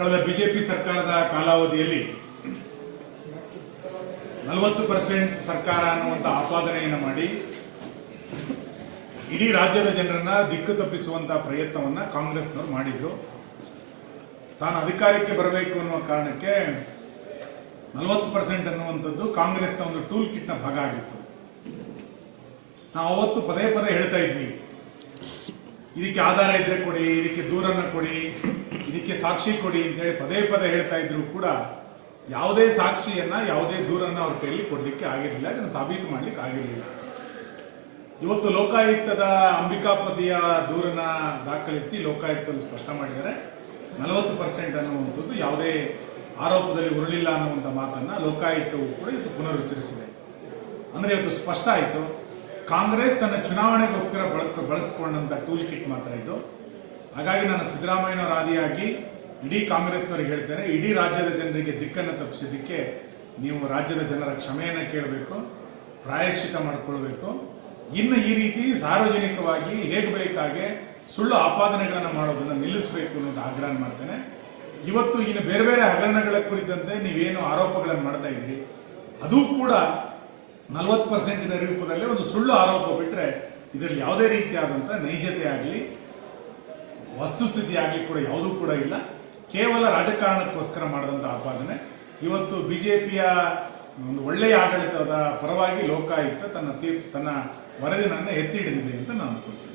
ಕಳೆದ ಬಿಜೆಪಿ ಸರ್ಕಾರದ ಕಾಲಾವಧಿಯಲ್ಲಿ ನಲವತ್ತು ಪರ್ಸೆಂಟ್ ಸರ್ಕಾರ ಅನ್ನುವಂಥ ಆಪಾದನೆಯನ್ನು ಮಾಡಿ ಇಡೀ ರಾಜ್ಯದ ಜನರನ್ನ ದಿಕ್ಕು ತಪ್ಪಿಸುವಂತಹ ಪ್ರಯತ್ನವನ್ನ ಕಾಂಗ್ರೆಸ್ನವರು ಮಾಡಿದ್ರು. ತಾನು ಅಧಿಕಾರಕ್ಕೆ ಬರಬೇಕು ಅನ್ನುವ ಕಾರಣಕ್ಕೆ ನಲವತ್ತು ಪರ್ಸೆಂಟ್ ಅನ್ನುವಂಥದ್ದು ಕಾಂಗ್ರೆಸ್ನ ಒಂದು ಟೂಲ್ ಕಿಟ್ನ ಭಾಗ ಆಗಿತ್ತು. ನಾವು ಅವತ್ತು ಪದೇ ಪದೇ ಹೇಳ್ತಾ ಇದ್ವಿ. ಇದಕ್ಕೆ ಆಧಾರ ಇದ್ರೆ ಕೊಡಿ, ಇದಕ್ಕೆ ದೂರನ್ನ ಕೊಡಿ. ಇದಕ್ಕೆ ಸಾಕ್ಷಿ ಕೊಡಿ ಅಂತೇಳಿ ಪದೇ ಪದೇ ಹೇಳ್ತಾ ಇದ್ರು ಕೂಡ ಯಾವುದೇ ಸಾಕ್ಷಿಯನ್ನ, ಯಾವುದೇ ದೂರನ್ನ ಅವ್ರ ಕೈಯಲ್ಲಿ ಕೊಡಲಿಕ್ಕೆ ಆಗಿರಲಿಲ್ಲ, ಅದನ್ನು ಸಾಬೀತು ಮಾಡ್ಲಿಕ್ಕೆ ಆಗಿರಲಿಲ್ಲ. ಇವತ್ತು ಲೋಕಾಯುಕ್ತದ ಅಂಬಿಕಾಪತಿಯ ದೂರನ್ನ ದಾಖಲಿಸಿ ಲೋಕಾಯುಕ್ತರು ಸ್ಪಷ್ಟ ಮಾಡಿದ್ದಾರೆ. ನಲವತ್ತು ಪರ್ಸೆಂಟ್ ಅನ್ನುವಂಥದ್ದು ಯಾವುದೇ ಆರೋಪದಲ್ಲಿ ಉರುಳಿಲ್ಲ ಅನ್ನುವಂಥ ಮಾತನ್ನ ಲೋಕಾಯುಕ್ತವು ಕೂಡ ಇವತ್ತು ಪುನರುಚ್ಚರಿಸಿದೆ. ಅಂದ್ರೆ ಇವತ್ತು ಸ್ಪಷ್ಟ ಆಯಿತು. ಕಾಂಗ್ರೆಸ್ ತನ್ನ ಚುನಾವಣೆಗೋಸ್ಕರ ಬಳಕ, ಬಳಸಿಕೊಂಡಂತ ಟೂಲ್ ಕಿಟ್ ಮಾತ್ರ ಇದು. ಹಾಗಾಗಿ ನಾನು ಸಿದ್ದರಾಮಯ್ಯನವರ ಆದಿಯಾಗಿ ಇಡೀ ಕಾಂಗ್ರೆಸ್ನವರಿಗೆ ಹೇಳ್ತೇನೆ, ಇಡೀ ರಾಜ್ಯದ ಜನರಿಗೆ ದಿಕ್ಕನ್ನು ತಪ್ಪಿಸಿದ್ದಕ್ಕೆ ನೀವು ರಾಜ್ಯದ ಜನರ ಕ್ಷಮೆಯನ್ನು ಕೇಳಬೇಕು ಪ್ರಾಯಶ್ಚಿತ ಮಾಡಿಕೊಳ್ಬೇಕು. ಇನ್ನು ಈ ರೀತಿ ಸಾರ್ವಜನಿಕವಾಗಿ ಹೇಗೆ ಬೇಕಾಗೆ ಸುಳ್ಳು ಆಪಾದನೆಗಳನ್ನು ಮಾಡೋದನ್ನು ನಿಲ್ಲಿಸಬೇಕು ಅನ್ನೋದು ಆಗ್ರಹ ಮಾಡ್ತೇನೆ. ಇವತ್ತು ಇನ್ನು ಬೇರೆ ಬೇರೆ ಹಗರಣಗಳ ಕುರಿತಂತೆ ನೀವೇನು ಆರೋಪಗಳನ್ನು ಮಾಡ್ತಾ ಇದ್ರಿ ಅದು ಕೂಡ ನಲವತ್ತು ಪರ್ಸೆಂಟಿನ ರೂಪದಲ್ಲಿ ಒಂದು ಸುಳ್ಳು ಆರೋಪ ಬಿಟ್ಟರೆ ಇದರಲ್ಲಿ ಯಾವುದೇ ರೀತಿಯಾದಂಥ ನೈಜತೆ ಆಗಲಿ ವಸ್ತುಸ್ಥಿತಿ ಆಗಲಿ ಕೂಡ ಯಾವುದೂ ಕೂಡ ಇಲ್ಲ. ಕೇವಲ ರಾಜಕಾರಣಕ್ಕೋಸ್ಕರ ಮಾಡಿದಂಥ ಆಪಾದನೆ. ಇವತ್ತು ಬಿ ಜೆ ಪಿಯ ಒಂದು ಒಳ್ಳೆಯ ಆಡಳಿತದ ಪರವಾಗಿ ಲೋಕಾಯುಕ್ತ ತನ್ನ ತೀರ್ಪು, ತನ್ನ ವರದಿನನ್ನು ಎತ್ತಿ ಹಿಡಿದಿದೆ ಅಂತ ನಾನು ಅನ್ಕೊಳ್ತೀನಿ